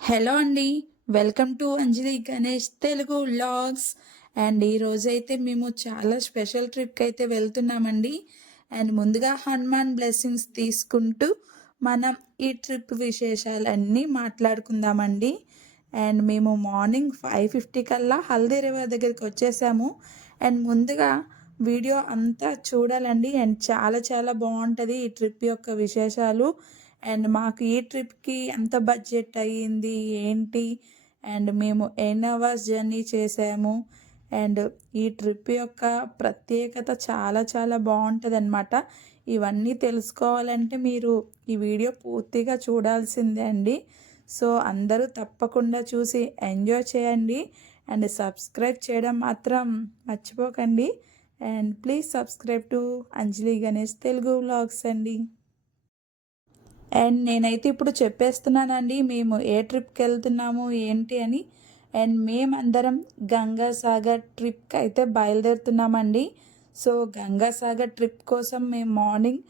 Hello అండి. Welcome to Anjali Ganesh Telugu vlogs. And ఈరోజైతే మేము చాలా స్పెషల్ ట్రిప్కి అయితే వెళ్తున్నామండి. అండ్ ముందుగా హనుమాన్ బ్లెస్సింగ్స్ తీసుకుంటూ మనం ఈ ట్రిప్ విశేషాలన్నీ మాట్లాడుకుందామండి. అండ్ మేము మార్నింగ్ 5:50 కల్లా హల్దీ రివర్ దగ్గరికి వచ్చేసాము. అండ్ ముందుగా వీడియో అంతా చూడాలండి. అండ్ చాలా చాలా బాగుంటుంది ఈ ట్రిప్ యొక్క విశేషాలు. అండ్ మాకు ఈ ట్రిప్కి ఎంత బడ్జెట్ అయ్యింది ఏంటి, అండ్ మేము ఎన్ని అవర్స్ జర్నీ చేసాము, అండ్ ఈ ట్రిప్ యొక్క ప్రత్యేకత చాలా చాలా బాగుంటుంది అనమాట. ఇవన్నీ తెలుసుకోవాలంటే మీరు ఈ వీడియో పూర్తిగా చూడాల్సిందే అండి. సో అందరూ తప్పకుండా చూసి ఎంజాయ్ చేయండి. అండ్ సబ్స్క్రైబ్ చేయడం మాత్రం మర్చిపోకండి. And please subscribe to Anjali Ganesh Telugu vlogs అండి. అండ్ నేనైతే ఇప్పుడు చెప్పేస్తున్నానండి మేము ఏ ట్రిప్కి వెళ్తున్నాము ఏంటి అని. అండ్ మేమందరం గంగాసాగర్ ట్రిప్కి అయితే బయలుదేరుతున్నామండి. సో గంగాసాగర్ ట్రిప్ కోసం మేము మార్నింగ్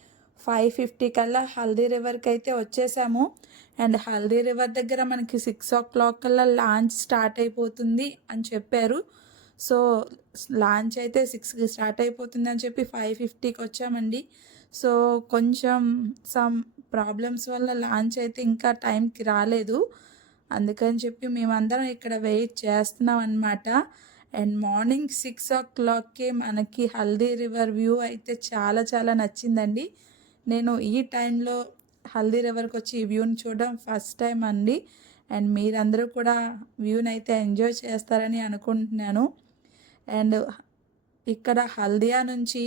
5:50 కల్లా హల్దీ రివర్కి అయితే వచ్చేసాము. అండ్ హల్దీ రివర్ దగ్గర మనకి 6 o'clock కల్లా లాంచ్ స్టార్ట్ అయిపోతుంది అని చెప్పారు. సో లాంచ్ అయితే 6కి స్టార్ట్ అయిపోతుంది అని చెప్పి 5:50కి వచ్చామండి. సో కొంచెం సమ్ ప్రాబ్లమ్స్ వల్ల లాంచ్ అయితే ఇంకా టైంకి రాలేదు. అందుకని చెప్పి మేమందరం ఇక్కడ వెయిట్ చేస్తున్నాం అన్నమాట. అండ్ మార్నింగ్ 6 o'clockకే మనకి హల్దీ రివర్ వ్యూ అయితే చాలా చాలా నచ్చిందండి. నేను ఈ టైంలో హల్దీ రివర్కి వచ్చి ఈ వ్యూని చూడడం ఫస్ట్ టైం అండి. అండ్ మీరందరూ కూడా వ్యూని అయితే ఎంజాయ్ చేస్తారని అనుకుంటున్నాను. అండ్ ఇక్కడ హల్దియా నుంచి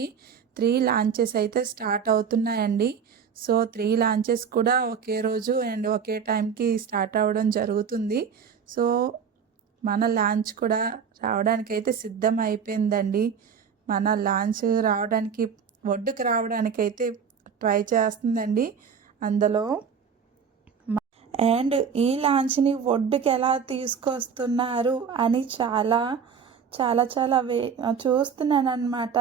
3 లాంచెస్ అయితే స్టార్ట్ అవుతున్నాయండి. సో 3 లాంచెస్ కూడా ఒకే రోజు అండ్ ఒకే టైంకి స్టార్ట్ అవ్వడం జరుగుతుంది. సో మన లాంచ్ కూడా రావడానికైతే సిద్ధం అయిపోయిందండి. మన లాంచ్ రావడానికి ఒడ్డుకు రావడానికైతే ట్రై చేస్తుందండి అందులో. అండ్ ఈ లాంచ్ని ఒడ్డుకి ఎలా తీసుకొస్తున్నారు అని చాలా చాలా చాలా చూస్తున్నాను అనమాట.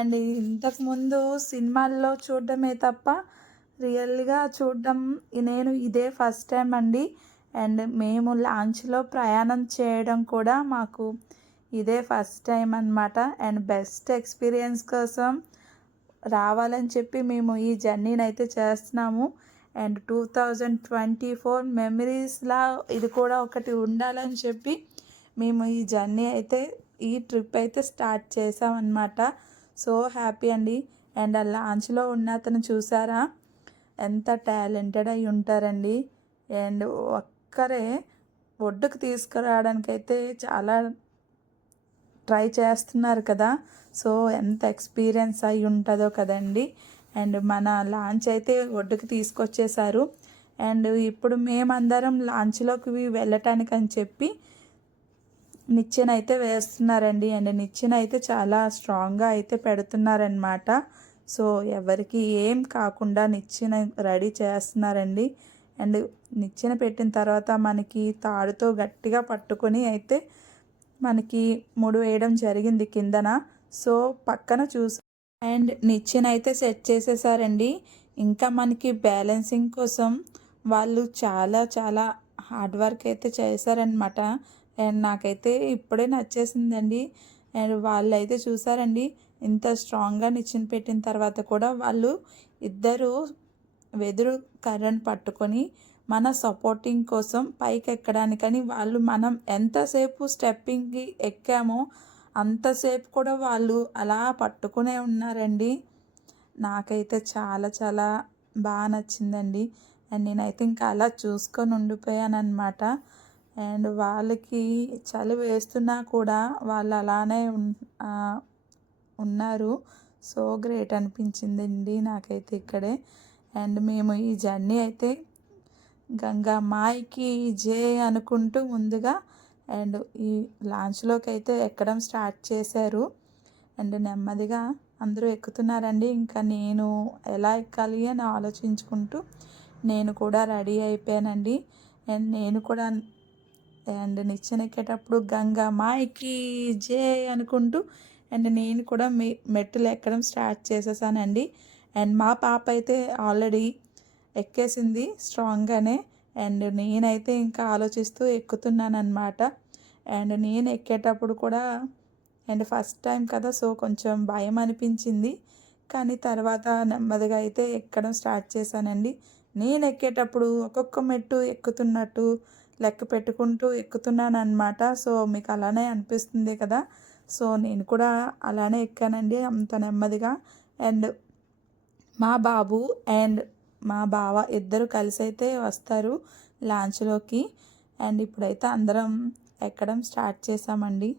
అండ్ ఇంతకుముందు సినిమాల్లో చూడడమే తప్ప రియల్గా చూడడం నేను ఇదే ఫస్ట్ టైం అండి. అండ్ మేము లాంచ్లో ప్రయాణం చేయడం కూడా మాకు ఇదే ఫస్ట్ టైం అనమాట. అండ్ బెస్ట్ ఎక్స్పీరియన్స్ కోసం రావాలని చెప్పి మేము ఈ జర్నీని అయితే చేస్తున్నాము. అండ్ 2024 మెమరీస్లా ఇది కూడా ఒకటి ఉండాలని చెప్పి మేము ఈ జర్నీ అయితే ఈ ట్రిప్ అయితే స్టార్ట్ చేసామన్నమాట. సో హ్యాపీ అండి. అండ్ ఆ లాంచ్లో ఉన్న అతను చూసారా ఎంత టాలెంటెడ్ అయి ఉంటారండి. అండ్ ఒక్కరే ఒడ్డుకు తీసుకురావడానికైతే చాలా ట్రై చేస్తున్నారు కదా. సో ఎంత ఎక్స్పీరియన్స్ అయి ఉంటుందో కదండి. అండ్ మన లాంచ్ అయితే ఒడ్డుకు తీసుకొచ్చేసారు. అండ్ ఇప్పుడు మేమందరం లాంచ్లోకి వెళ్ళటానికి అని చెప్పి నిచ్చెన అయితే వేస్తున్నారండి. అండ్ నిచ్చెన అయితే చాలా స్ట్రాంగ్గా అయితే పెడుతున్నారనమాట. సో ఎవరికి ఏం కాకుండా నిచ్చెన రెడీ చేస్తున్నారండి. అండ్ నిచ్చెన పెట్టిన తర్వాత మనకి తాడుతో గట్టిగా పట్టుకొని అయితే మనకి ముడి వేయడం జరిగింది కిందన. సో పక్కన చూసి అండ్ నిచ్చెన అయితే సెట్ చేసేసారండి. ఇంకా మనకి బ్యాలెన్సింగ్ కోసం వాళ్ళు చాలా చాలా హార్డ్ వర్క్ అయితే చేశారనమాట. అండ్ నాకైతే ఇప్పుడే నచ్చేసిందండి. అండ్ వాళ్ళు అయితే చూసారండి ఇంత స్ట్రాంగ్గా నిచ్చెన పెట్టిన తర్వాత కూడా వాళ్ళు ఇద్దరు వెదురు కర్రను పట్టుకొని మన సపోర్టింగ్ కోసం పైకి ఎక్కడానికని వాళ్ళు మనం ఎంతసేపు స్టెప్పింగ్కి ఎక్కామో అంతసేపు కూడా వాళ్ళు అలా పట్టుకునే ఉన్నారండి. నాకైతే చాలా చాలా బాగా నచ్చిందండి. అండ్ నేనైతే ఇంకా అలా చూసుకొని ఉండిపోయాను అనమాట. అండ్ వాళ్ళకి చలి వేస్తున్నా కూడా వాళ్ళు అలానే ఉన్నారు. సో గ్రేట్ అనిపించిందండి నాకైతే ఇక్కడే. అండ్ మేము ఈ జర్నీ అయితే గంగా మాయకి జే అనుకుంటూ ముందుగా అండ్ ఈ లాంచ్లోకి అయితే ఎక్కడం స్టార్ట్ చేశారు. అండ్ నెమ్మదిగా అందరూ ఎక్కుతున్నారండి. ఇంకా నేను ఎలా ఎక్కాలి అని ఆలోచించుకుంటూ నేను కూడా రెడీ అయిపోయానండి. అండ్ నేను కూడా అండ్ నిచ్చెన ఎక్కేటప్పుడు గంగా మాయకి జే అనుకుంటూ అండ్ నేను కూడా మెట్టులు ఎక్కడం స్టార్ట్ చేసేసానండి. అండ్ మా పాప అయితే ఆల్రెడీ ఎక్కేసింది స్ట్రాంగ్గానే. అండ్ నేనైతే ఇంకా ఆలోచిస్తూ ఎక్కుతున్నానన్నమాట. అండ్ నేను ఎక్కేటప్పుడు కూడా అండ్ ఫస్ట్ టైం కదా, సో కొంచెం భయం అనిపించింది. కానీ తర్వాత నెమ్మదిగా అయితే ఎక్కడం స్టార్ట్ చేశానండి. నేను ఎక్కేటప్పుడు ఒక్కొక్క మెట్టు ఎక్కుతున్నట్టు లెక్క పెట్టుకుంటూ ఎక్కుతున్నానన్నమాట. సో మీకు అలానే అనిపిస్తుంది కదా. సో నేను కూడా అలానే ఎక్కానండి అంత నెమ్మదిగా. అండ్ మా బాబు అండ్ మా బావ ఇద్దరు కలిసి అయితే వస్తారు లాంచ్లోకి. అండ్ ఇప్పుడైతే అందరం ఎక్కడం స్టార్ట్ చేసామండి.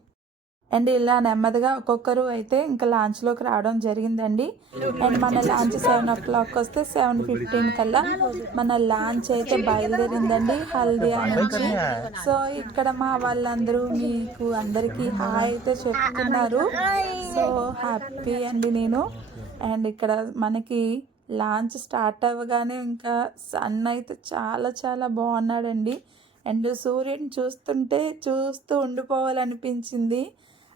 అండ్ ఇలా నెమ్మదిగా ఒక్కొక్కరు అయితే ఇంకా లాంచ్లోకి రావడం జరిగిందండి. అండ్ మన లాంచ్ 7 o'clock వస్తే 7:15 కల్లా మన లాంచ్ అయితే బయలుదేరిందండి హల్దియా నుంచి. సో ఇక్కడ మా వాళ్ళందరూ మీకు అందరికీ హాయ్ అయితే చెప్తున్నారు. సో హ్యాపీ అండి నేను. అండ్ ఇక్కడ మనకి లాంచ్ స్టార్ట్ అవ్వగానే ఇంకా సన్ అయితే చాలా చాలా బాగున్నాడండి. అండ్ సూర్యుని చూస్తుంటే చూస్తూ ఉండిపోవాలనిపించింది.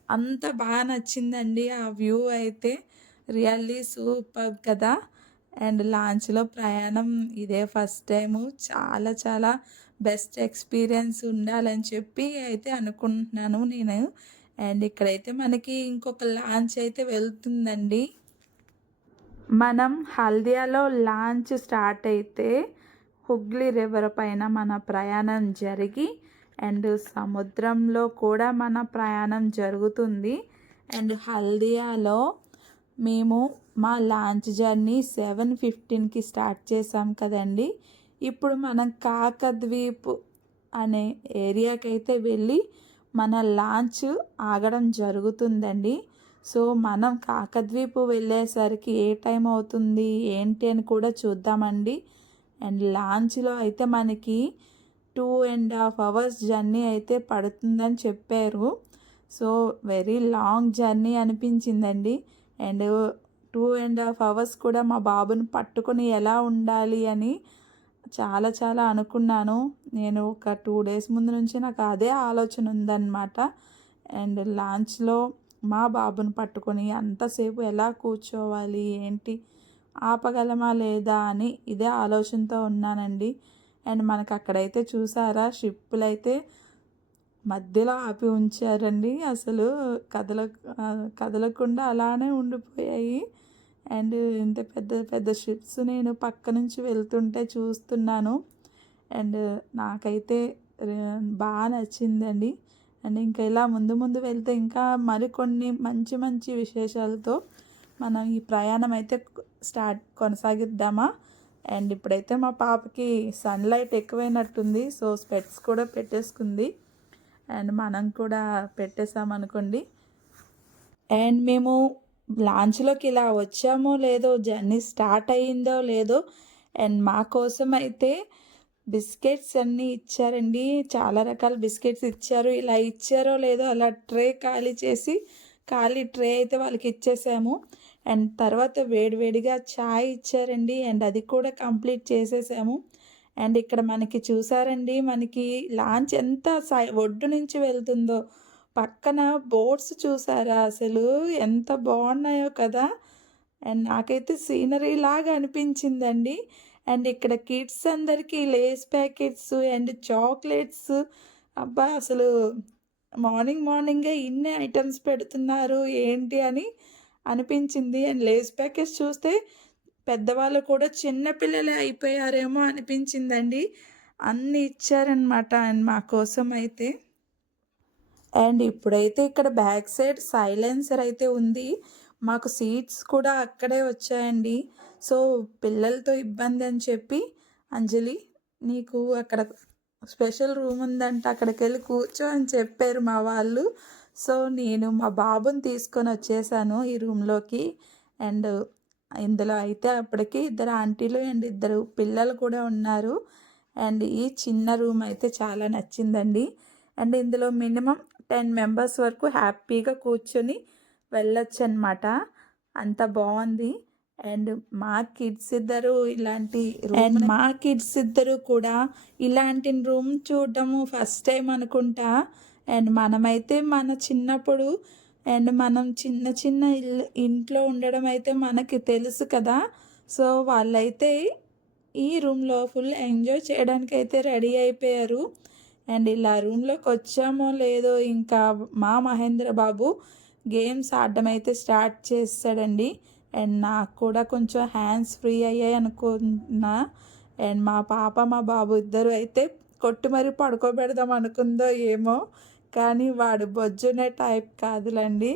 అంత బాగా నచ్చిందండి ఆ వ్యూ అయితే. రియల్లీ సూపర్ కదా. అండ్ లాంచ్లో ప్రయాణం ఇదే ఫస్ట్ టైము. చాలా చాలా బెస్ట్ ఎక్స్పీరియన్స్ ఉండాలని చెప్పి అయితే అనుకుంటున్నాను నేను. అండ్ ఇక్కడైతే మనకి ఇంకొక లాంచ్ అయితే వెళ్తుందండి. మనం హల్దియాలో లాంచ్ స్టార్ట్ అయితే హుగ్లీ రివర్ పైన మన ప్రయాణం జరిగి అండ్ సముద్రంలో కూడా మన ప్రయాణం జరుగుతుంది. అండ్ హల్దియాలో మేము మా లాంచ్ జర్నీ 7:15కి స్టార్ట్ చేసాం కదండి. ఇప్పుడు మనం కాకద్వీప్ అనే ఏరియాకి అయితే వెళ్ళి మన లాంచ్ ఆగడం జరుగుతుందండి. సో మనం కాకద్వీప్ వెళ్ళేసరికి ఏ టైం అవుతుంది ఏంటి అని కూడా చూద్దామండి. అండ్ లాంచ్లో అయితే మనకి 2.5 hours జర్నీ అయితే పడుతుందని చెప్పారు. సో వెరీ లాంగ్ జర్నీ అనిపించిందండి. అండ్ 2.5 hours కూడా మా బాబుని పట్టుకొని ఎలా ఉండాలి అని చాలా చాలా అనుకున్నాను. నేను ఒక 2 days ముందు నుంచి నాకు అదే ఆలోచన ఉందన్నమాట. అండ్ లాంచ్లో మా బాబుని పట్టుకొని అంతసేపు ఎలా కూర్చోవాలి ఏంటి, ఆపగలమా లేదా అని ఇదే ఆలోచనతో ఉన్నానండి. అండ్ మనకు అక్కడైతే చూసారా షిప్పులు అయితే మధ్యలో ఆపి ఉంచారండి. అసలు కదలకుండా అలానే ఉండిపోయాయి. అండ్ ఇంత పెద్ద పెద్ద షిప్స్ నేను పక్క నుంచి వెళ్తుంటే చూస్తున్నాను. అండ్ నాకైతే బాగా నచ్చిందండి. అండ్ ఇంకా ఇలా ముందు ముందు వెళ్తే ఇంకా మరికొన్ని మంచి మంచి విశేషాలతో మనం ఈ ప్రయాణం అయితే కొనసాగిద్దామా. అండ్ ఇప్పుడైతే మా పాపకి సన్లైట్ ఎక్కువైనట్టుంది. సో స్పెట్స్ కూడా పెట్టేసుకుంది. అండ్ మనం కూడా పెట్టేసామనుకోండి. అండ్ మేము లాంచ్లోకి ఇలా వచ్చామో లేదో, జర్నీ స్టార్ట్ అయ్యిందో లేదో, అండ్ మా కోసం అయితే బిస్కెట్స్ అన్నీ ఇచ్చారండి. చాలా రకాల బిస్కెట్స్ ఇచ్చారు. ఇలా ఇచ్చారో లేదో అలా ట్రే ఖాళీ ట్రే అయితే వాళ్ళకి ఇచ్చేసాము. అండ్ తర్వాత వేడివేడిగా చాయ్ ఇచ్చారండి. అండ్ అది కూడా కంప్లీట్ చేసేసాము. అండ్ ఇక్కడ మనకి చూసారండి, మనకి లాంచ్ ఎంత ఒడ్డు నుంచి వెళ్తుందో. పక్కన బోట్స్ చూసారా అసలు ఎంత బాగున్నాయో కదా. అండ్ నాకైతే సీనరీ లాగా అనిపించిందండి. అండ్ ఇక్కడ కిడ్స్ అందరికీ లేస్ ప్యాకెట్స్ అండ్ చాక్లెట్స్. అబ్బా అసలు మార్నింగే ఇన్ని ఐటమ్స్ పెడుతున్నారు ఏంటి అని అనిపించింది. అండ్ లేస్ ప్యాకెట్స్ చూస్తే పెద్దవాళ్ళు కూడా చిన్నపిల్లలే అయిపోయారేమో అనిపించిందండి. అన్నీ ఇచ్చారనమాట అండ్ మా కోసం అయితే. అండ్ ఇప్పుడైతే ఇక్కడ బ్యాక్ సైడ్ సైలెన్సర్ అయితే ఉంది. మాకు సీట్స్ కూడా అక్కడే వచ్చాయండి. సో పిల్లలతో ఇబ్బంది అని చెప్పి, అంజలి నీకు అక్కడ స్పెషల్ రూమ్ ఉందంట అక్కడికి వెళ్ళి కూర్చో అని చెప్పారు మా వాళ్ళు. సో నేను మా బాబుని తీసుకొని వచ్చేసాను ఈ రూమ్లోకి. అండ్ ఇందులో అయితే అప్పటికి 2 ఆంటీలు అండ్ 2 పిల్లలు కూడా ఉన్నారు. అండ్ ఈ చిన్న రూమ్ అయితే చాలా నచ్చిందండి. అండ్ ఇందులో మినిమం 10 members వరకు హ్యాపీగా కూర్చొని వెళ్ళొచ్చు అనమాట. అంత బాగుంది. అండ్ మా కిడ్స్ ఇద్దరు కూడా ఇలాంటి రూమ్ చూడడము ఫస్ట్ టైం అనుకుంటా. అండ్ మనమైతే మన చిన్నప్పుడు అండ్ మనం చిన్న చిన్న ఇంట్లో ఉండడం అయితే మనకి తెలుసు కదా. సో వాళ్ళైతే ఈ రూమ్లో ఫుల్ ఎంజాయ్ చేయడానికి అయితే రెడీ అయిపోయారు. అండ్ ఇలా రూమ్లోకి వచ్చామో లేదో ఇంకా మా మహేంద్ర బాబు గేమ్స్ ఆడడం అయితే స్టార్ట్ చేస్తాడండి. అండ్ నాకు కూడా కొంచెం హ్యాండ్స్ ఫ్రీ అయ్యాయి అనుకున్నా. అండ్ మా పాప మా బాబు ఇద్దరు అయితే కొట్టి మరీ పడుకోబెడదాం అనుకుందో ఏమో, కానీ వాడు బొజ్జునే టైప్ కాదులండి.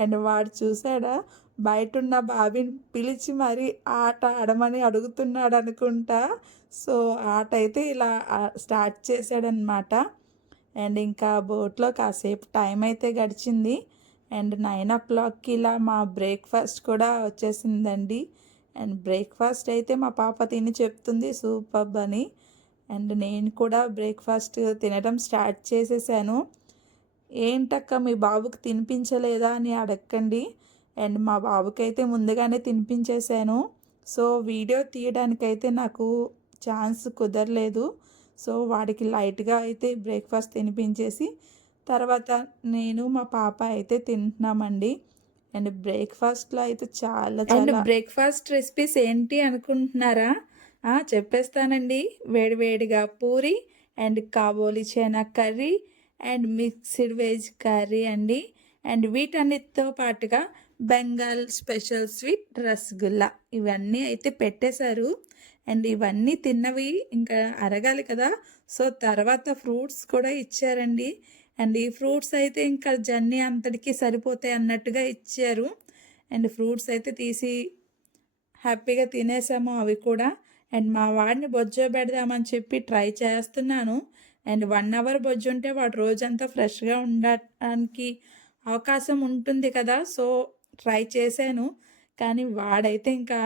అండ్ వాడు చూసాడా బయట ఉన్న బాబీని పిలిచి మరీ ఆట ఆడమని అడుగుతున్నాడు అనుకుంటా. సో ఆట అయితే ఇలా స్టార్ట్ చేశాడనమాట. అండ్ ఇంకా బోట్లో కాసేపు టైం అయితే గడిచింది. అండ్ 9 o'clockకి ఇలా మా బ్రేక్ఫాస్ట్ కూడా వచ్చేసిందండి. అండ్ బ్రేక్ఫాస్ట్ అయితే మా పాప తిని చెప్తుంది సూపర్బ్ అని. అండ్ నేను కూడా బ్రేక్ఫాస్ట్ తినడం స్టార్ట్ చేసేసాను. ఏంటక్క మీ బాబుకి తినిపించలేదా అని అడగండి. అండ్ మా బాబుకి అయితే ముందుగానే తినిపించేశాను. సో వీడియో తీయడానికైతే నాకు ఛాన్స్ కుదరలేదు. సో వాడికి లైట్గా అయితే బ్రేక్ఫాస్ట్ తినిపించేసి తర్వాత నేను మా పాప అయితే తింటున్నామండి. అండ్ బ్రేక్ఫాస్ట్లో అయితే చాలా బ్రేక్ఫాస్ట్ రెసిపీస్ ఏంటి అనుకుంటున్నారా? చెప్పేస్తానండి. వేడివేడిగా puri and kabuli chana curry and mixed veg curry అండి. అండ్ వీటన్నిటితో పాటుగా బెంగాల్ స్పెషల్ స్వీట్ రసగుల్లా ఇవన్నీ అయితే పెట్టేశారు. అండ్ ఇవన్నీ తిన్నవి ఇంకా అరగాలి కదా, సో తర్వాత ఫ్రూట్స్ కూడా ఇచ్చారండి. అండ్ ఈ ఫ్రూట్స్ అయితే ఇంకా జర్నీ అంతటికి సరిపోతాయి అన్నట్టుగా ఇచ్చారు. అండ్ ఫ్రూట్స్ అయితే తీసి హ్యాపీగా తినేసాము అవి కూడా. అండ్ మా వాడిని బొజ్జో పెడదామని చెప్పి ట్రై చేస్తున్నాను. అండ్ 1 hour బొజ్జు ఉంటే వాడు రోజంతా ఫ్రెష్గా ఉండడానికి అవకాశం ఉంటుంది కదా, సో ట్రై చేశాను. కానీ వాడైతే ఇంకా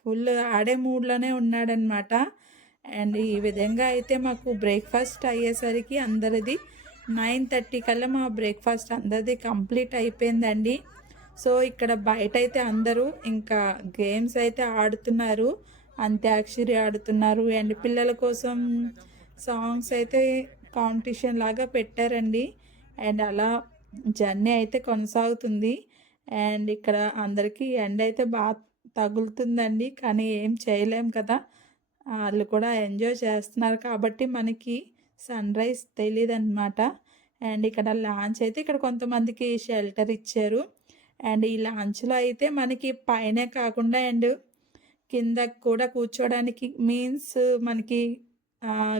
ఫుల్ ఆడే మూడ్లోనే ఉన్నాడనమాట. అండ్ ఈ విధంగా అయితే మాకు బ్రేక్ఫాస్ట్ అయ్యేసరికి అందరిది 9:30 కల్లా మా బ్రేక్ఫాస్ట్ అందరిది కంప్లీట్ అయిపోయిందండి. సో ఇక్కడ బయట అయితే అందరూ ఇంకా గేమ్స్ అయితే ఆడుతున్నారు, అంత్యాక్షరి ఆడుతున్నారు. అండ్ పిల్లల కోసం సాంగ్స్ అయితే కాంపిటీషన్ లాగా పెట్టారండి. అండ్ అలా జర్నీ అయితే కొనసాగుతుంది. అండ్ ఇక్కడ అందరికీ ఎండ అయితే బాగా తగులుతుందండి, కానీ ఏం చేయలేం కదా, వాళ్ళు కూడా ఎంజాయ్ చేస్తున్నారు కాబట్టి మనకి సన్ రైజ్ తెలియదు అనమాట. అండ్ ఇక్కడ లాంచ్ అయితే ఇక్కడ కొంతమందికి షెల్టర్ ఇచ్చారు. అండ్ ఈ లాంచ్లో అయితే మనకి పైనే కాకుండా అండ్ కింద కూడా కూర్చోడానికి మీన్స్ మనకి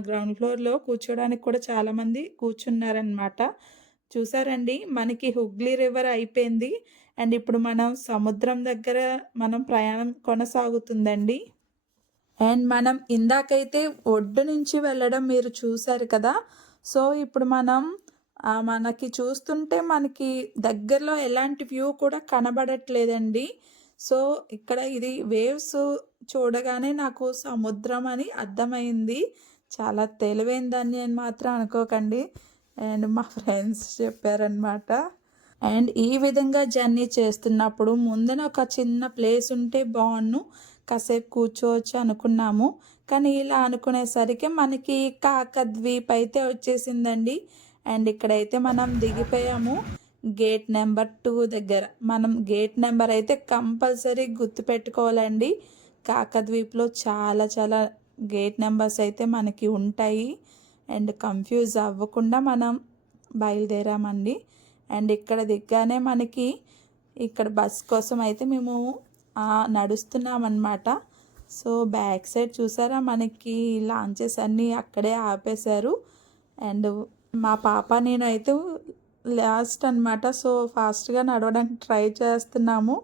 గ్రౌండ్ ఫ్లోర్లో కూర్చోడానికి కూడా చాలామంది కూర్చున్నారనమాట. చూసారండి మనకి హుగ్లీ రివర్ అయిపోయింది. అండ్ ఇప్పుడు మనం సముద్రం దగ్గర మనం ప్రయాణం కొనసాగుతుందండి. అండ్ మనం ఇందాకైతే ఒడ్డు నుంచి వెళ్ళడం మీరు చూసారు కదా, సో ఇప్పుడు మనకి చూస్తుంటే మనకి దగ్గరలో ఎలాంటి వ్యూ కూడా కనబడట్లేదండి. సో ఇక్కడ ఇది వేవ్స్ చూడగానే నాకు సముద్రం అని అర్థమైంది. చాలా తెలివైందని అని మాత్రం అనుకోకండి, అండ్ మా ఫ్రెండ్స్ చెప్పారనమాట. అండ్ ఈ విధంగా జర్నీ చేస్తున్నప్పుడు ముందున ఒక చిన్న ప్లేస్ ఉంటే బాగుండు, కాసేపు కూర్చోవచ్చు అనుకున్నాము. కానీ ఇలా అనుకునేసరికి మనకి కాకద్వీప్ అయితే వచ్చేసిందండి. అండ్ ఇక్కడైతే మనం దిగిపోయాము గేట్ నెంబర్ 2 దగ్గర. మనం గేట్ నెంబర్ అయితే కంపల్సరీ గుర్తుపెట్టుకోవాలండి. కాకద్వీప్లో చాలా గేట్ నెంబర్స్ అయితే మనకి ఉంటాయి. అండ్ కన్ఫ్యూజ్ అవ్వకుండా మనం బయలుదేరామండి. అండ్ ఇక్కడ దిగ్గానే మనకి ఇక్కడ బస్ కోసం అయితే మేము నడుస్తున్నామన్నమాట. సో బ్యాక్ సైడ్ చూసారా మనకి లాంచెస్ అన్నీ అక్కడే ఆపేశారు. అండ్ మా పాప నేను అయితే లాస్ట్ అనమాట, సో ఫాస్ట్గా నడవడానికి ట్రై చేస్తున్నాము.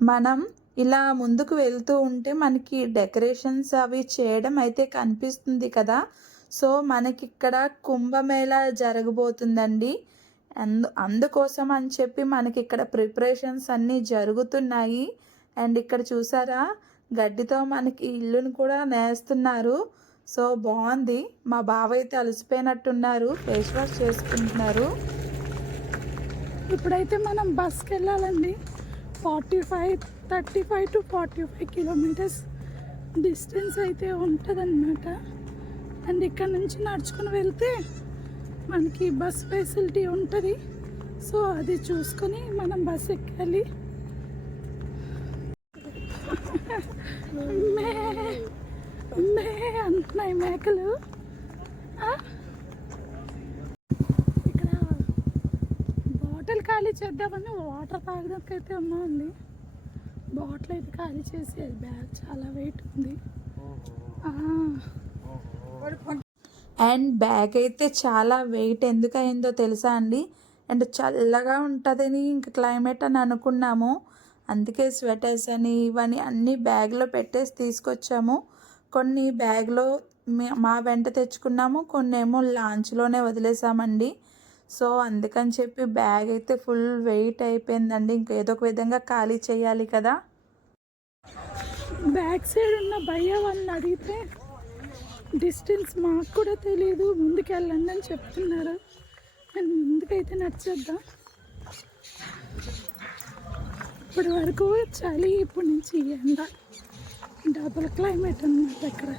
మనం ఇలా ముందుకు వెళ్తూ ఉంటే మనకి డెకరేషన్స్ అవి చేయడం అయితే కనిపిస్తుంది కదా. సో మనకి ఇక్కడ కుంభమేళా జరగబోతుందండి. అందుకోసం అని చెప్పి మనకి ఇక్కడ ప్రిపరేషన్స్ అన్నీ జరుగుతున్నాయి. అండ్ ఇక్కడ చూసారా గడ్డితో మనకి ఇల్లును కూడా నేస్తున్నారు. సో బాగుంది. మా బావ అయితే అలసిపోయినట్టున్నారు, ఫేస్ వాష్ చేసుకుంటున్నారు. ఇప్పుడైతే మనం బస్కి వెళ్ళాలండి. 35 to 45 kilometers డిస్టెన్స్ అయితే ఉంటుందన్నమాట. అండ్ ఇక్కడ నుంచి నడుచుకుని వెళ్తే మనకి బస్ ఫెసిలిటీ ఉంటుంది. సో అది చూసుకొని మనం బస్ ఎక్కాలి. మే మే అంటున్నాయి మేకలు. ఆ? ఇక్కడ బాటిల్ ఖాళీ చేద్దామని వాటర్ తాగడానికైతే ఉన్నామండి. బాటిల్ అయితే ఖాళీ చేసి బ్యాగ్ చాలా వెయిట్ ఉంది. అండ్ బ్యాగ్ అయితే చాలా వెయిట్ ఎందుకు అయిందో తెలుసా అండి? అండ్ చల్లగా ఉంటుందని ఇంక క్లైమేట్ అని అనుకున్నాము, అందుకే స్వెటర్స్ అని ఇవన్నీ అన్నీ బ్యాగ్లో పెట్టేసి తీసుకొచ్చాము. కొన్ని బ్యాగ్లో మా వెంట తెచ్చుకున్నాము, కొన్ని ఏమో లాంచ్లోనే వదిలేసామండి. సో అందుకని చెప్పి బ్యాగ్ అయితే ఫుల్ వెయిట్ అయిపోయిందండి. ఇంక ఏదో ఒక విధంగా ఖాళీ చేయాలి కదా. బ్యాక్ సైడ్ ఉన్న భయ్య వాళ్ళని అడిగితే డిస్టెన్స్ మాకు కూడా తెలియదు, ముందుకు వెళ్ళండి అని చెప్తున్నారు. నేను ముందుకైతే నడిచేద్దాం. ఇప్పటి వరకు చలి, ఇప్పటి నుంచి ఎండ, డబుల్ క్లైమేట్ అన్నమాట ఇక్కడ.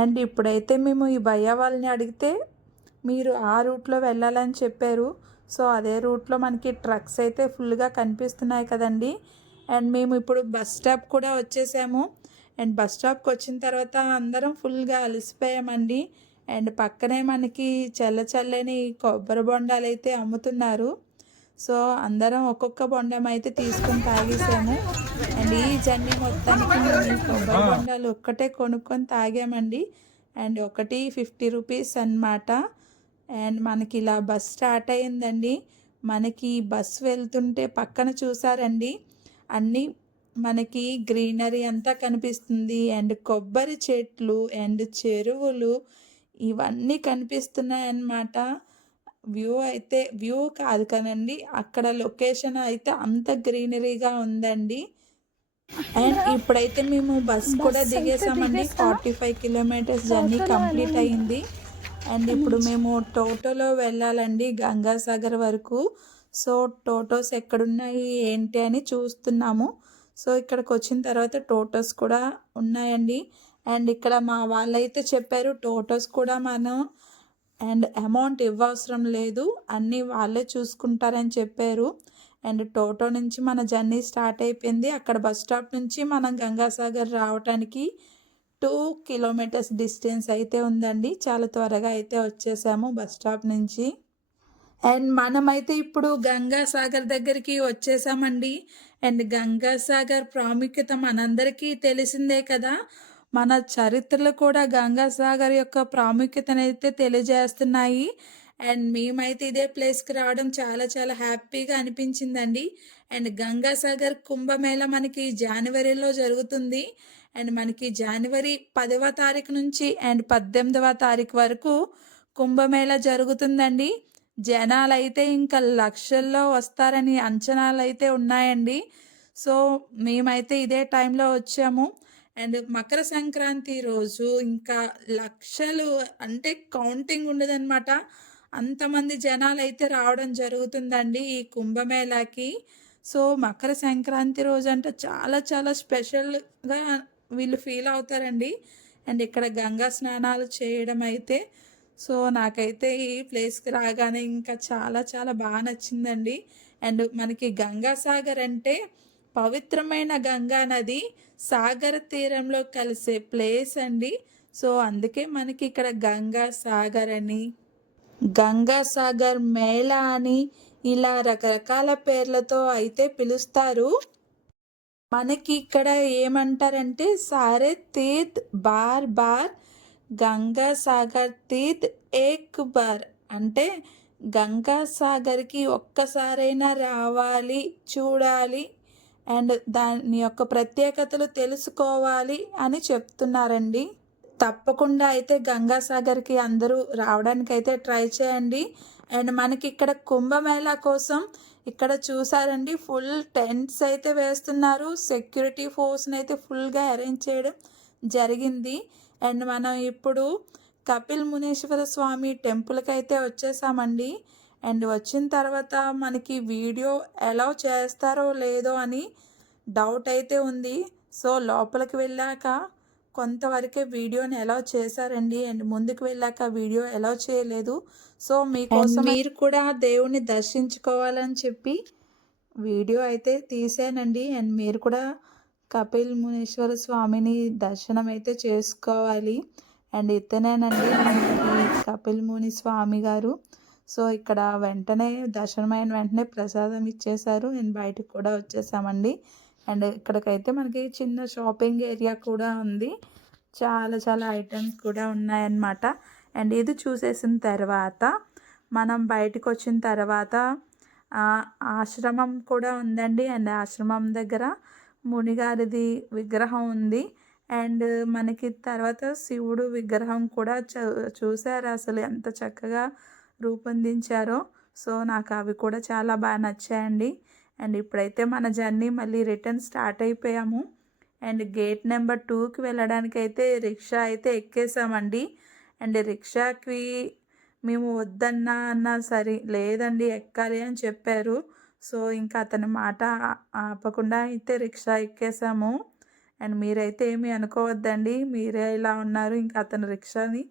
అండ్ ఇప్పుడైతే మేము ఈ భయ్య వాళ్ళని అడిగితే మీరు ఆ రూట్లో వెళ్ళాలని చెప్పారు. సో అదే రూట్లో మనకి ట్రక్స్ అయితే ఫుల్గా కనిపిస్తున్నాయి కదండి. అండ్ మేము ఇప్పుడు బస్ స్టాప్ కూడా వచ్చేసాము. అండ్ బస్ స్టాప్కి వచ్చిన తర్వాత అందరం ఫుల్గా అలసిపోయామండి. అండ్ పక్కనే మనకి చల్లని కొబ్బరి బొండాలు అయితే అమ్ముతున్నారు. సో అందరం ఒక్కొక్క బొండం అయితే తీసుకొని తాగేసాము. అండ్ ఈ జర్నీ మొత్తానికి మేము ఈ కొబ్బరి బొండాలు ఒక్కటే కొనుక్కొని తాగామండి. అండ్ ఒకటి 50 రూపీస్ అన్నమాట. అండ్ మనకి ఇలా బస్ స్టార్ట్ అయ్యిందండి. మనకి బస్ వెళ్తుంటే పక్కన చూసారండి అన్నీ మనకి గ్రీనరీ అంతా కనిపిస్తుంది. అండ్ కొబ్బరి చెట్లు అండ్ చెరువులు ఇవన్నీ కనిపిస్తున్నాయి అన్నమాట. వ్యూ కాదు కదండి, అక్కడ లొకేషన్ అయితే అంత గ్రీనరీగా ఉందండి. అండ్ ఇప్పుడైతే మేము బస్ కూడా దిగేసామండి. 45 కిలోమీటర్స్ జర్నీ కంప్లీట్ అయింది. అండ్ ఇప్పుడు మేము టోటోలో వెళ్ళాలండి గంగాసాగర్ వరకు. సో టోటోస్ ఎక్కడున్నాయి ఏంటి అని చూస్తున్నాము. సో ఇక్కడికి వచ్చిన తర్వాత టోటోస్ కూడా ఉన్నాయండి. అండ్ ఇక్కడ మా వాళ్ళైతే చెప్పారు టోటోస్ కూడా మనం అండ్ అమౌంట్ ఇవ్వవసరం లేదు, అన్నీ వాళ్ళే చూసుకుంటారని చెప్పారు. అండ్ టోటో నుంచి మన జర్నీ స్టార్ట్ అయిపోయింది. అక్కడ బస్ స్టాప్ నుంచి మనం గంగాసాగర్ రావడానికి 2 కిలోమీటర్స్ డిస్టెన్స్ అయితే ఉందండి. చాలా త్వరగా అయితే వచ్చేసాము బస్ స్టాప్ నుంచి. అండ్ మనమైతే ఇప్పుడు గంగాసాగర్ దగ్గరికి వచ్చేసామండి. అండ్ గంగాసాగర్ ప్రాముఖ్యత మనందరికీ తెలిసిందే కదా. మన చరిత్రలు కూడా గంగాసాగర్ యొక్క ప్రాముఖ్యతను అయితే తెలియజేస్తున్నాయి. అండ్ మేమైతే ఇదే ప్లేస్కి రావడం చాలా చాలా హ్యాపీగా అనిపించిందండి. అండ్ గంగాసాగర్ కుంభమేళ మనకి జనవరిలో జరుగుతుంది. అండ్ మనకి జనవరి 10వ తారీఖు నుంచి అండ్ 18వ తారీఖు వరకు కుంభమేళ జరుగుతుందండి. జనాలు అయితే ఇంకా లక్షల్లో వస్తారని అంచనాలు అయితే ఉన్నాయండి. సో మేమైతే ఇదే టైంలో వచ్చాము. అండ్ మకర సంక్రాంతి రోజు ఇంకా లక్షలు అంటే కౌంటింగ్ ఉండదన్నమాట. అంతమంది జనాలు అయితే రావడం జరుగుతుందండి ఈ కుంభమేళాకి. సో మకర సంక్రాంతి రోజు అంటే చాలా చాలా స్పెషల్గా వీళ్ళు ఫీల్ అవుతారండి. అండ్ ఇక్కడ గంగా స్నానాలు చేయడం అయితే సో నాకైతే ఈ ప్లేస్కి రాగానే ఇంకా చాలా చాలా బాగా నచ్చిందండి. అండ్ మనకి గంగాసాగర్ అంటే పవిత్రమైన గంగా నది సాగర తీరంలో కలిసే ప్లేస్ అండి. సో అందుకే మనకి ఇక్కడ గంగాసాగర్ అని, గంగాసాగర్ మేళా అని ఇలా రకరకాల పేర్లతో అయితే పిలుస్తారు. మనకి ఇక్కడ ఏమంటారంటే సారే తీర్థ్ బార్ బార్ గంగాసాగర్ తీర్థ్ ఏక్ బార్ అంటే గంగాసాగర్కి ఒక్కసారైనా రావాలి, చూడాలి అండ్ దాని యొక్క ప్రత్యేకతలు తెలుసుకోవాలి అని చెప్తున్నారండి. తప్పకుండా అయితే గంగాసాగర్కి అందరూ రావడానికి అయితే ట్రై చేయండి. అండ్ మనకి ఇక్కడ కుంభమేళా కోసం ఇక్కడ చూసారండి ఫుల్ టెంట్స్ అయితే వేస్తున్నారు. సెక్యూరిటీ ఫోర్స్ని అయితే ఫుల్గా అరేంజ్ చేయడం జరిగింది. అండ్ మనం ఇప్పుడు కపిల్ మునీశ్వర స్వామి టెంపుల్కి అయితే వచ్చేసామండి. అండ్ వచ్చిన తర్వాత మనకి వీడియో ఎలా చేస్తారో లేదో అని డౌట్ అయితే ఉంది. సో లోపలికి వెళ్ళాక కొంతవరకే వీడియోని ఎలా చేశారండి. అండ్ ముందుకు వెళ్ళాక వీడియో ఎలా చేయలేదు. సో మీకోసం మీరు కూడా దేవుణ్ణి దర్శించుకోవాలని చెప్పి వీడియో అయితే తీసానండి. అండ్ మీరు కూడా కపిల్ మునీశ్వర స్వామిని దర్శనం అయితే చేసుకోవాలి. అండ్ ఇతనేనండి మనకి కపిల్ ముని స్వామి గారు. సో ఇక్కడ వెంటనే దర్శనమైన వెంటనే ప్రసాదం ఇచ్చేశారు. అండ్ బయటకు కూడా వచ్చేసామండి. అండ్ ఇక్కడికైతే మనకి చిన్న షాపింగ్ ఏరియా కూడా ఉంది. చాలా చాలా ఐటమ్స్ కూడా ఉన్నాయన్నమాట. అండ్ ఇది చూసేసిన తర్వాత మనం బయటకు వచ్చిన తర్వాత ఆశ్రమం కూడా ఉందండి. అండ్ ఆశ్రమం దగ్గర మునిగారిది విగ్రహం ఉంది. అండ్ మనకి తర్వాత శివుడు విగ్రహం కూడా చూసారు అసలు ఎంత చక్కగా రూపొందించారో. సో నాకు అవి కూడా చాలా బాగా నచ్చాయండి. అండ్ ఇప్పుడైతే మన జర్నీ మళ్ళీ రిటర్న్ స్టార్ట్ అయిపోయాము. అండ్ గేట్ నెంబర్ 2కి వెళ్ళడానికి అయితే రిక్షా అయితే ఎక్కేసామండి. అండ్ రిక్షాకి మేము వద్దన్నా సరే లేదండి ఎక్కాలి అని చెప్పారు. సో ఇంకా అతని మాట ఆపకుండా అయితే రిక్షా ఎక్కేసాము. అండ్ మీరైతే ఏమీ అనుకోవద్దండి, మీరే ఇలా ఉన్నారు ఇంకా అతను రిక్షాని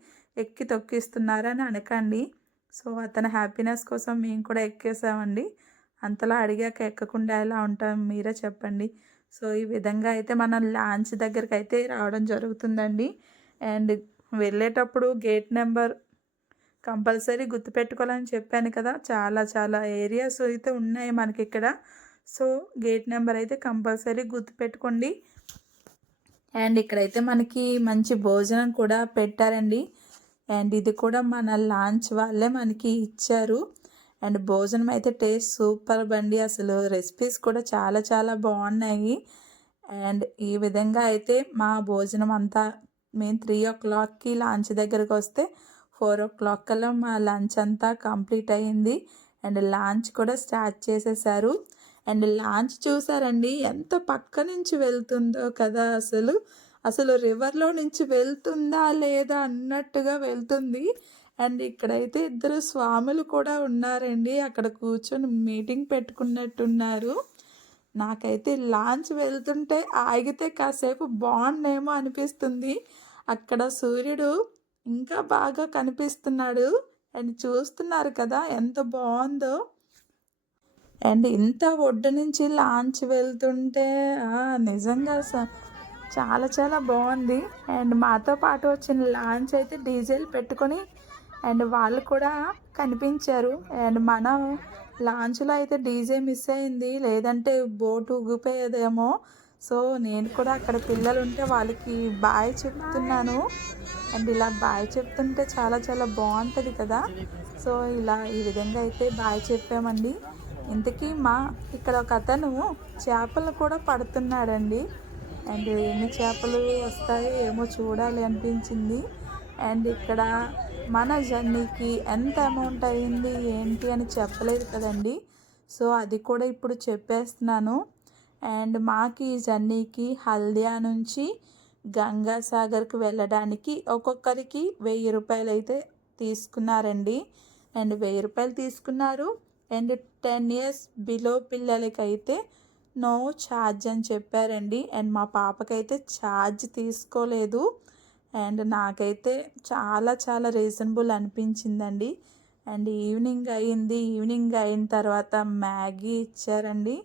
ఎక్కి తొక్కిస్తున్నారని అనకండి. సో అతని హ్యాపీనెస్ కోసం మేము కూడా ఎక్కేసామండి. అంతలా అడిగాక ఎక్కకుండా ఎలా ఉంటాం మీరే చెప్పండి. సో ఈ విధంగా అయితే మనం లాంచ్ దగ్గరికి అయితే రావడం జరుగుతుందండి. అండ్ వెళ్ళేటప్పుడు గేట్ నెంబర్ కంపల్సరీ గుర్తుపెట్టుకోవాలని చెప్పాను కదా, చాలా చాలా ఏరియాస్ అయితే ఉన్నాయి మనకి ఇక్కడ. సో గేట్ నెంబర్ అయితే కంపల్సరీ గుర్తుపెట్టుకోండి. అండ్ ఇక్కడైతే మనకి మంచి భోజనం కూడా పెట్టారండి. అండ్ ఇది కూడా మన లాంచ్ వాళ్ళే మనకి ఇచ్చారు. అండ్ భోజనం అయితే టేస్ట్ సూపర్ బండి, అసలు రెసిపీస్ కూడా చాలా చాలా బాగున్నాయి. అండ్ ఈ విధంగా అయితే మా భోజనం అంతా మేము 3 o'clockకి లంచ్ దగ్గరికి వస్తే 4 o'clock కల్లా మా లంచ్ అంతా కంప్లీట్ అయ్యింది. అండ్ లంచ్ కూడా స్టార్ట్ చేసేసారు. అండ్ లంచ్ చూసారండి ఎంత పక్క నుంచి వెళ్తుందో కదా, అసలు రివర్లో నుంచి వెళ్తుందా లేదా అన్నట్టుగా వెళ్తుంది. అండ్ ఇక్కడైతే 2 స్వాములు కూడా ఉన్నారండి, అక్కడ కూర్చొని మీటింగ్ పెట్టుకున్నట్టున్నారు. నాకైతే లాంచ్ వెళ్తుంటే ఆగితే కాసేపు బాగుండేమో అనిపిస్తుంది. అక్కడ సూర్యుడు ఇంకా బాగా కనిపిస్తున్నాడు. అండ్ చూస్తున్నారు కదా ఎంత బాగుందో. అండ్ ఇంత ఒడ్డు నుంచి లాంచ్ వెళ్తుంటే నిజంగా చాలా చాలా బాగుంది. అండ్ మాతో పాటు వచ్చిన లాంచ్ అయితే డీజిల్ పెట్టుకొని అండ్ వాళ్ళు కూడా కనిపించారు. అండ్ మన లాంచ్లో అయితే డీజే మిస్ అయింది, లేదంటే బోటు ఊగిపోయేదేమో. సో నేను కూడా అక్కడ పిల్లలు ఉంటే వాళ్ళకి బాయ్ చెప్తున్నాను. అండ్ ఇలా బాయ్ చెప్తుంటే చాలా చాలా బాగుంటుంది కదా. సో ఇలా ఈ విధంగా అయితే బాయ్ చెప్పామండి. ఇంతకీ ఇక్కడ ఒక అతను చేపలు కూడా పడుతున్నాడండి. అండ్ ఎన్ని చేపలు వస్తాయో ఏమో చూడాలి అనిపించింది. అండ్ ఇక్కడ మన జర్నీకి ఎంత అమౌంట్ అయింది ఏంటి అని చెప్పలేదు కదండి. సో అది కూడా ఇప్పుడు చెప్పేస్తున్నాను. అండ్ మాకు ఈ జర్నీకి హల్దియా నుంచి గంగాసాగర్కి వెళ్ళడానికి ఒక్కొక్కరికి 1000 రూపాయలు అయితే తీసుకున్నారండి. అండ్ 1000 రూపాయలు తీసుకున్నారు. అండ్ 10 years బిలో పిల్లలకైతే నో ఛార్జ్ అని చెప్పారండి. అండ్ మా పాపకైతే ఛార్జ్ తీసుకోలేదు. అండ్ నాకైతే చాలా చాలా రీజనబుల్ అనిపించిందండి. అండ్ ఈవినింగ్ అయింది. ఈవినింగ్ అయిన తర్వాత మ్యాగీ ఇచ్చారండి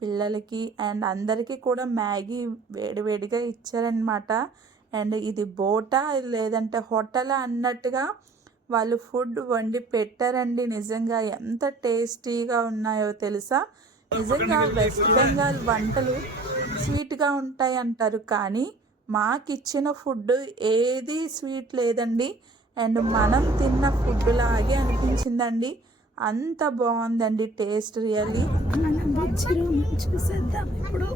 పిల్లలకి. అండ్ అందరికీ కూడా మ్యాగీ వేడివేడిగా ఇచ్చారనమాట. అండ్ ఇది బోటా లేదంటే హోటలా అన్నట్టుగా వాళ్ళు ఫుడ్ వండి పెట్టారండి. నిజంగా ఎంత టేస్టీగా ఉన్నాయో తెలుసా. నిజంగా వెస్ట్ బెంగాల్ వంటలు స్వీట్గా ఉంటాయి అంటారు, కానీ మాకు ఇచ్చిన ఫుడ్ ఏది స్వీట్ లేదండి. అండ్ మనం తిన్న ఫుడ్ లాగే అనిపించిందండి, అంత బాగుందండి టేస్ట్ రియల్లీ. చూసేద్దాం ఇప్పుడు.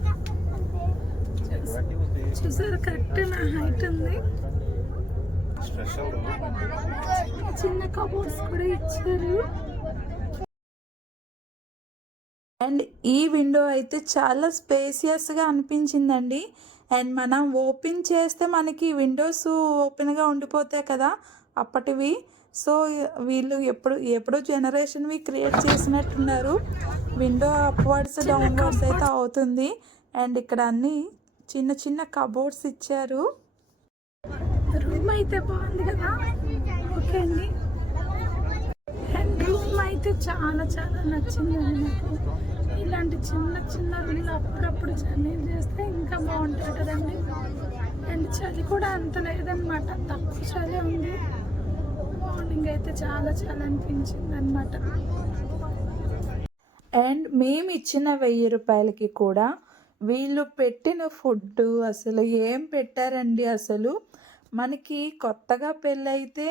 చూసారు కరెక్ట్ నా హైట్ ఉంది. చిన్న కబోర్డ్స్ కూడా ఇచ్చారు. అండ్ ఈ విండో అయితే చాలా స్పేసియస్గా అనిపించిందండి. అండ్ మనం ఓపెన్ చేస్తే మనకి విండోస్ ఓపెన్గా ఉండిపోతాయి కదా అప్పటివి. సో వీళ్ళు ఎప్పుడో జనరేషన్వి క్రియేట్ చేసినట్టున్నారు. విండో అప్వర్డ్స్ డౌన్వర్డ్స్ అయితే అవుతుంది. అండ్ ఇక్కడ అన్ని చిన్న చిన్న కబోర్డ్స్ ఇచ్చారు. రూమ్ అయితే బాగుంది కదా. ఓకే అండి. అండ్ రూమ్ అయితే చాలా చాలా నచ్చిందండి నాకు. ఇలాంటి చిన్న చిన్న రూమ్లో అప్పుడప్పుడు జర్నీ చేస్తే ఇంకా బాగుంటుంది కదండి. అండ్ చలి కూడా అంత లేదనమాట, తక్కువ చలి ఉంది. మార్నింగ్ అయితే చాలా చాలా అనిపించింది అనమాట. అండ్ మేము ఇచ్చిన 1000 రూపాయలకి కూడా వీళ్ళు పెట్టిన ఫుడ్ అసలు ఏం పెట్టారండి. అసలు మనకి కొత్తగా పెళ్ళైతే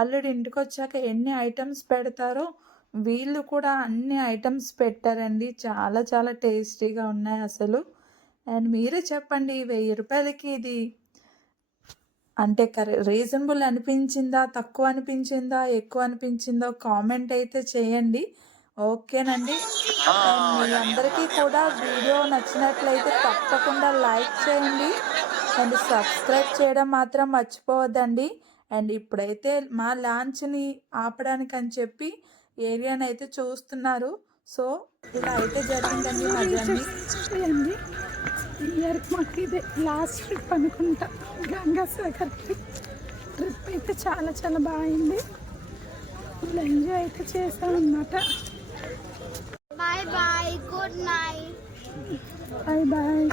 అల్లుడు ఇంటికి వచ్చాక ఎన్ని ఐటమ్స్ పెడతారో వీళ్ళు కూడా అన్ని ఐటమ్స్ పెట్టారండి. చాలా చాలా టేస్టీగా ఉన్నాయి అసలు. అండ్ మీరే చెప్పండి, 1000 రూపాయలకి ఇది అంటే రీజనబుల్ అనిపించిందా, తక్కువ అనిపించిందా, ఎక్కువ అనిపించిందో కామెంట్ అయితే చేయండి. ఓకేనండి. అండ్ మీ అందరికీ కూడా వీడియో నచ్చినట్లయితే తప్పకుండా లైక్ చేయండి అండ్ సబ్స్క్రైబ్ చేయడం మాత్రం మర్చిపోవద్దండి. అండ్ ఇప్పుడైతే మా లాంచ్ని ఆపడానికి అని చెప్పి ఏరియాని అయితే చూస్తున్నారు. సో ఇలా అయితే జరిగిందండి మా జర్నీ. అండి ఈ ఇయర్ మాకు ఇదే లాస్ట్ ట్రిప్ అనుకుంటా, గంగాసాగర్ ట్రిప్ అయితే చాలా చాలా బాగుంది. ఫుల్ ఎంజాయ్ అయితే చేసామన్నమాట. Bye bye. Good night. Bye bye.